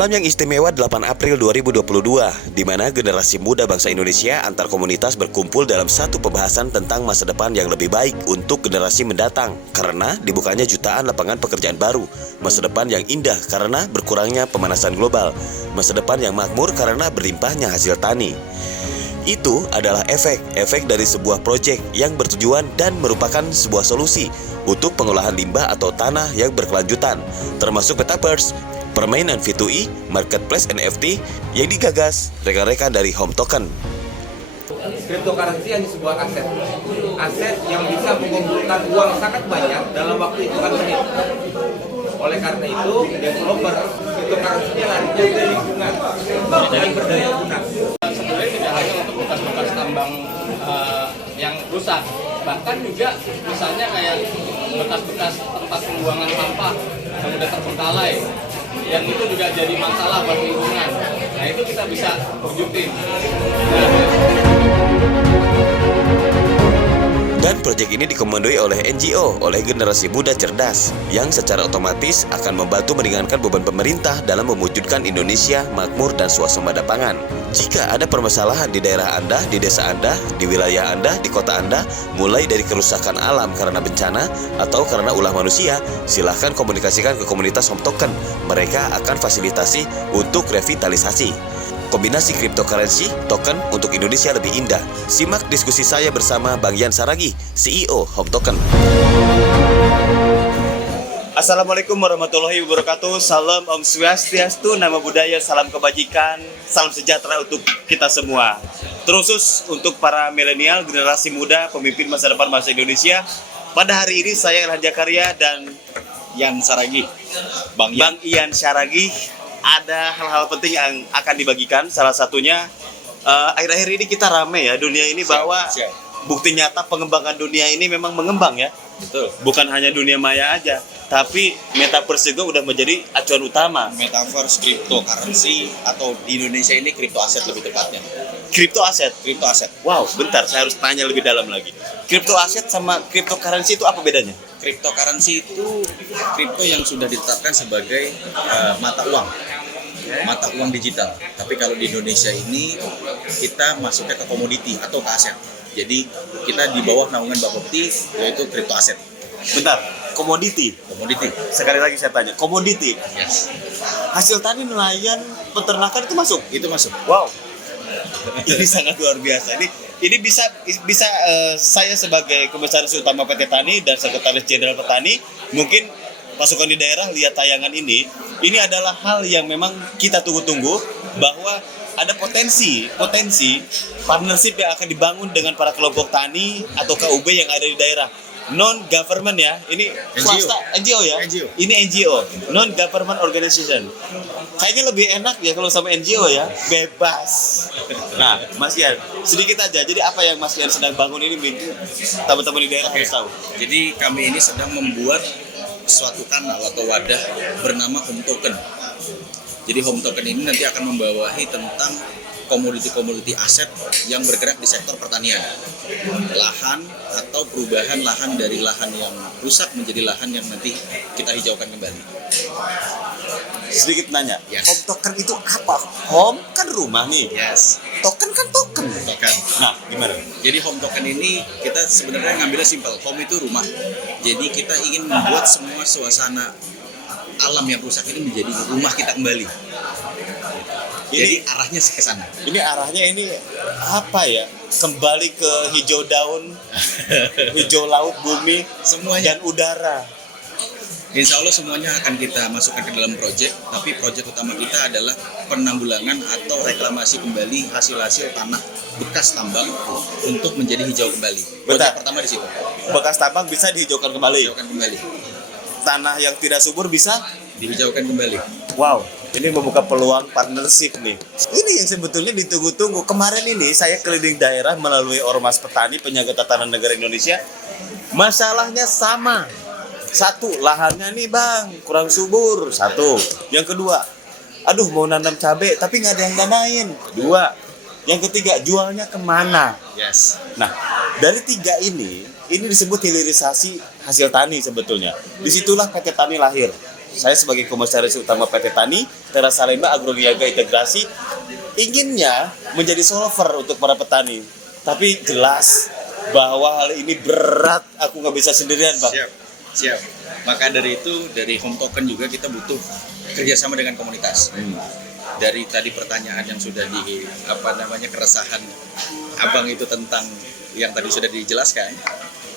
Malam yang istimewa 8 April 2022, di mana generasi muda bangsa Indonesia antar komunitas berkumpul dalam satu pembahasan tentang masa depan yang lebih baik untuk generasi mendatang. Karena dibukanya jutaan lapangan pekerjaan baru, masa depan yang indah karena berkurangnya pemanasan global, masa depan yang makmur karena berlimpahnya hasil tani. Itu adalah efek dari sebuah proyek yang bertujuan dan merupakan sebuah solusi untuk pengolahan limbah atau tanah yang berkelanjutan, termasuk Metaverse, permainan V2E, marketplace NFT yang digagas rekan-rekan dari Home Token. Cryptocurrency hanya sebuah aset yang bisa mengumpulkan uang sangat banyak dalam waktu hitungan menit. Oleh karena itu, developer cryptocurrency larinya ke lingkungan dan berdaya guna. Sebenarnya tidak hanya untuk bekas-bekas tambang yang rusak, bahkan juga misalnya kayak bekas-bekas tempat pembuangan sampah yang sudah terbengkalai, yang itu juga jadi masalah buat lingkungan. Nah itu kita bisa wujudin. Dan proyek ini dikomandoi oleh NGO, oleh generasi muda cerdas, yang secara otomatis akan membantu meringankan beban pemerintah dalam mewujudkan Indonesia makmur dan swasembada pangan. Jika ada permasalahan di daerah Anda, di desa Anda, di wilayah Anda, di kota Anda, mulai dari kerusakan alam karena bencana atau karena ulah manusia, silahkan komunikasikan ke komunitas Home Token. Mereka akan fasilitasi untuk revitalisasi. Kombinasi cryptocurrency, token untuk Indonesia lebih indah. Simak diskusi saya bersama Bang Yan Saragi, CEO Home Token. Assalamualaikum warahmatullahi wabarakatuh. Salam Om Swastiastu, nama budaya, salam kebajikan, salam sejahtera untuk kita semua. Terkhusus untuk para milenial, generasi muda, pemimpin masa depan bangsa Indonesia. Pada hari ini saya Ilhan Jakarya dan Yan Saragi, Bang Ian Saragi. Ada hal-hal penting yang akan dibagikan. Salah satunya akhir-akhir ini kita rame ya dunia ini bahwa bukti nyata pengembangan dunia ini memang mengembang ya. betul. Bukan hanya dunia maya aja, tapi Metaverse juga udah menjadi acuan utama. Metaverse, cryptocurrency, atau di Indonesia ini crypto aset lebih tepatnya. Crypto aset. Crypto aset. Wow, bentar, saya harus tanya lebih dalam lagi. Crypto aset sama cryptocurrency itu apa bedanya? Cryptocurrency itu kripto yang sudah ditetapkan sebagai mata uang digital. Tapi kalau di Indonesia ini kita masuknya ke komoditi atau ke aset. Jadi kita di bawah naungan Bapepti yaitu crypto aset. Bentar, komoditi. Sekali lagi saya tanya, komoditi. Yes. Hasil tani, nelayan, peternakan itu masuk? Itu masuk. Wow. Ini sangat luar biasa. Ini bisa saya sebagai Komisaris Utama PT Tani dan Sekretaris Jenderal Petani, mungkin pasukan di daerah lihat tayangan ini adalah hal yang memang kita tunggu-tunggu, bahwa ada potensi partnership yang akan dibangun dengan para kelompok tani atau KUB yang ada di daerah. Non government ya, ini swasta, NGO ya. Ini NGO, non government organization. Kayaknya lebih enak ya kalau sama NGO ya, bebas. Nah, Mas Yan, sedikit aja. Jadi apa yang Mas Yan sedang bangun ini, teman-teman di daerah harus tahu. Jadi kami ini sedang membuat suatu kanal atau wadah bernama Home Token. Jadi Home Token ini nanti akan membawahi tentang komoditi aset yang bergerak di sektor pertanian, lahan atau perubahan lahan dari lahan yang rusak menjadi lahan yang nanti kita hijaukan kembali. Sedikit nanya, Yes. Home Token itu apa? Home kan rumah nih, Yes. token kan token. Nah, gimana? Jadi Home Token ini kita sebenarnya ngambilnya simpel. Home itu rumah. Jadi kita ingin membuat semua suasana alam yang rusak ini menjadi rumah kita kembali. Jadi arahnya ke sana. Ini arahnya ini apa ya? Kembali ke hijau daun, hijau laut, bumi, Semuanya. dan udara. Insya Allah semuanya akan kita masukkan ke dalam proyek. Tapi proyek utama kita adalah penanggulangan atau reklamasi kembali hasil-hasil tanah bekas tambang untuk menjadi hijau kembali. Bentar. Proyek pertama di situ. Bekas tambang bisa dihijaukan kembali. Hijaukan kembali. Tanah yang tidak subur bisa. Dihijaukan kembali. Wow, ini membuka peluang partnership nih. Ini yang sebetulnya ditunggu-tunggu. Kemarin ini saya keliling daerah melalui Ormas Petani Penjaga Tatanan Negara Indonesia. Masalahnya sama. Satu, lahannya nih Bang, kurang subur. Satu. Yang kedua, aduh mau nanam cabai tapi nggak ada yang danain. Dua. Yang ketiga, jualnya kemana? Yes. Nah, dari tiga ini disebut hilirisasi hasil tani sebetulnya. Disitulah PT Tani lahir. saya sebagai Komisaris Utama PT Tani, Teras Salemba Agroniaga Integrasi, inginnya menjadi solver untuk para petani. Tapi jelas bahwa hal ini berat, aku nggak bisa sendirian, Bang. Siap. Maka dari itu, dari Home Token juga kita butuh kerjasama dengan komunitas. Dari tadi pertanyaan yang sudah keresahan abang itu tentang yang tadi sudah dijelaskan.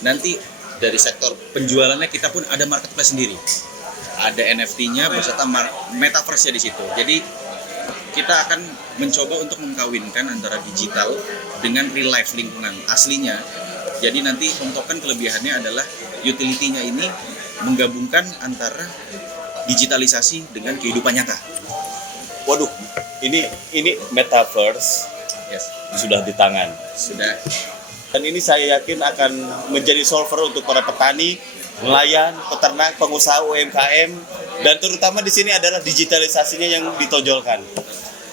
Nanti dari sektor penjualannya kita pun ada marketplace sendiri. Ada NFT-nya beserta metaverse-nya di situ. Jadi kita akan mencoba untuk mengkawinkan antara digital dengan real life lingkungan aslinya. Jadi nanti Home Token kelebihannya adalah utility-nya ini menggabungkan antara digitalisasi dengan kehidupan nyata. Waduh, ini metaverse sudah di tangan. Sudah. Dan ini saya yakin akan menjadi solver untuk para petani, nelayan, peternak, pengusaha UMKM, dan terutama di sini adalah digitalisasinya yang ditonjolkan.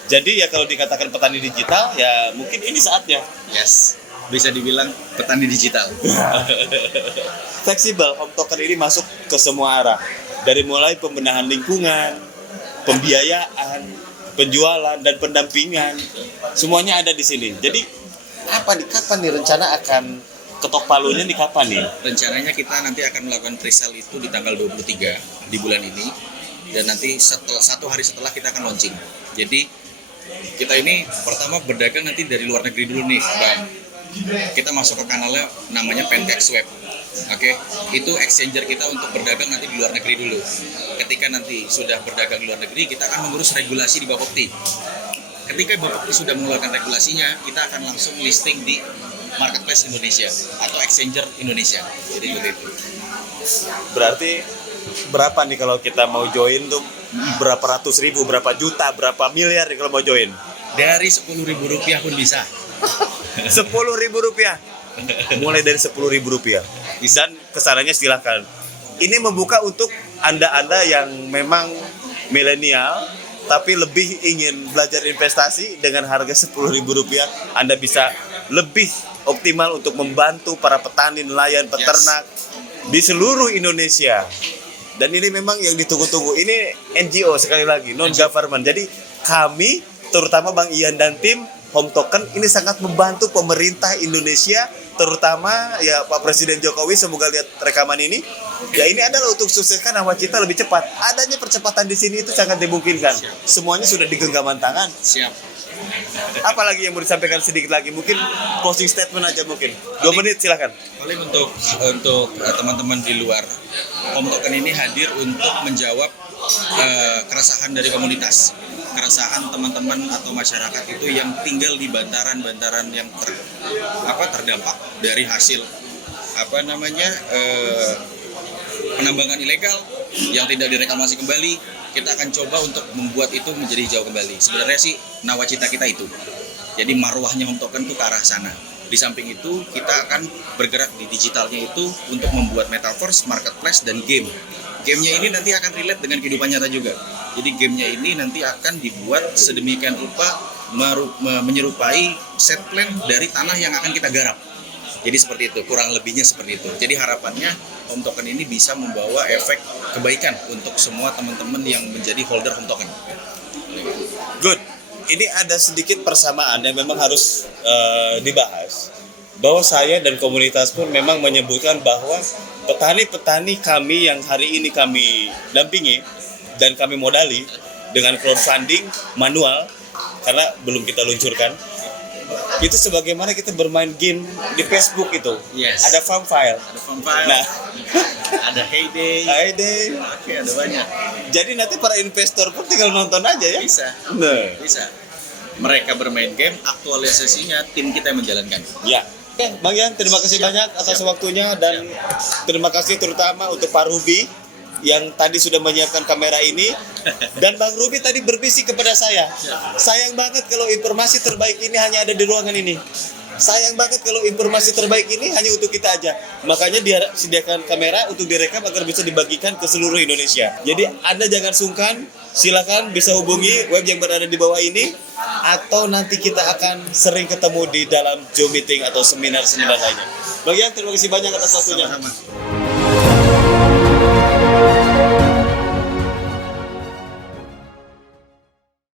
Jadi ya kalau dikatakan petani digital, ya mungkin ini saatnya. Yes, bisa dibilang petani digital. Fleksibel, Home Token ini masuk ke semua arah. Dari mulai pembenahan lingkungan, pembiayaan, penjualan, dan pendampingan. Semuanya ada di sini. Jadi kapan nih rencana akan ketok palunya nih kapan nih? Rencananya kita nanti akan melakukan pre-sale itu di tanggal 23 di bulan ini. Dan nanti satu hari setelah kita akan launching. Jadi kita ini pertama berdagang nanti dari luar negeri dulu nih, Bang. Kita masuk ke kanalnya namanya Pentex Web. Oke, itu exchanger kita untuk berdagang nanti di luar negeri dulu. Ketika nanti sudah berdagang di luar negeri, kita akan mengurus regulasi di Bapepti. Ketika Bapepti sudah mengeluarkan regulasinya, kita akan langsung listing di marketplace Indonesia atau exchanger Indonesia. Jadi itu. Berarti berapa nih kalau kita mau join tuh? Berapa ratus ribu, berapa juta, berapa miliar nih kalau mau join? Dari Rp10.000 pun bisa. Rp10.000, mulai dari Rp10.000. Dan kesananya silahkan. Ini membuka untuk anda-anda yang memang milenial tapi lebih ingin belajar investasi. Dengan harga Rp10.000 Anda bisa lebih optimal untuk membantu para petani, nelayan, peternak di seluruh Indonesia. Dan ini memang yang ditunggu-tunggu. Ini NGO sekali lagi, non-government. Jadi kami, terutama Bang Ian dan tim Home Token, ini sangat membantu pemerintah Indonesia, terutama ya Pak Presiden Jokowi, semoga lihat rekaman ini. Ya ini adalah untuk sukseskan nawacita lebih cepat. Adanya percepatan di sini itu sangat dimungkinkan. Semuanya sudah di genggaman tangan. Siap. Apalagi yang mau disampaikan sedikit lagi? Mungkin closing statement aja mungkin. 2 menit silakan. Paling untuk teman-teman di luar, Home Token ini hadir untuk menjawab keresahan dari komunitas. Keresahan teman-teman atau masyarakat itu yang tinggal di bantaran-bantaran yang terdampak dari hasil penambangan ilegal yang tidak direklamasi kembali. Kita akan coba untuk membuat itu menjadi hijau kembali. Sebenarnya sih nawacita kita itu. Jadi marwahnya Home Token itu ke arah sana. Di samping itu kita akan bergerak di digitalnya itu untuk membuat metaverse, marketplace, dan game. Gamenya ini nanti akan relate dengan kehidupan nyata juga. Jadi gamenya ini nanti akan dibuat sedemikian rupa menyerupai set plan dari tanah yang akan kita garap. Jadi seperti itu, kurang lebihnya seperti itu. Jadi harapannya Home Token ini bisa membawa efek kebaikan untuk semua teman-teman yang menjadi holder Home Token. Good. Ini ada sedikit persamaan yang memang harus dibahas. Bahwa saya dan komunitas pun memang menyebutkan bahwa petani-petani kami yang hari ini kami dampingi dan kami modali dengan crowdfunding manual, karena belum kita luncurkan, itu sebagaimana kita bermain game di Facebook itu. Yes. Ada farm file. Nah, Ada Heyday. Oke, ada banyak. Jadi nanti para investor pun tinggal nonton aja ya. Bisa. Nah. Bisa. Mereka bermain game, aktualisasinya tim kita yang menjalankan. Ya. Oke, Bang Yan, terima kasih banyak atas waktunya, dan terima kasih terutama untuk Pak Ruby yang tadi sudah menyiapkan kamera ini. Dan Bang Ruby tadi berbisik kepada saya, sayang banget kalau informasi terbaik ini hanya ada di ruangan ini. Sayang banget kalau informasi terbaik ini hanya untuk kita aja. Makanya dia sediakan kamera untuk direkam agar bisa dibagikan ke seluruh Indonesia. Jadi Anda jangan sungkan, silakan bisa hubungi web yang berada di bawah ini, atau nanti kita akan sering ketemu di dalam Zoom meeting atau seminar-seminar lainnya. Bang Yan, terima kasih banyak atas waktunya. Sama-sama.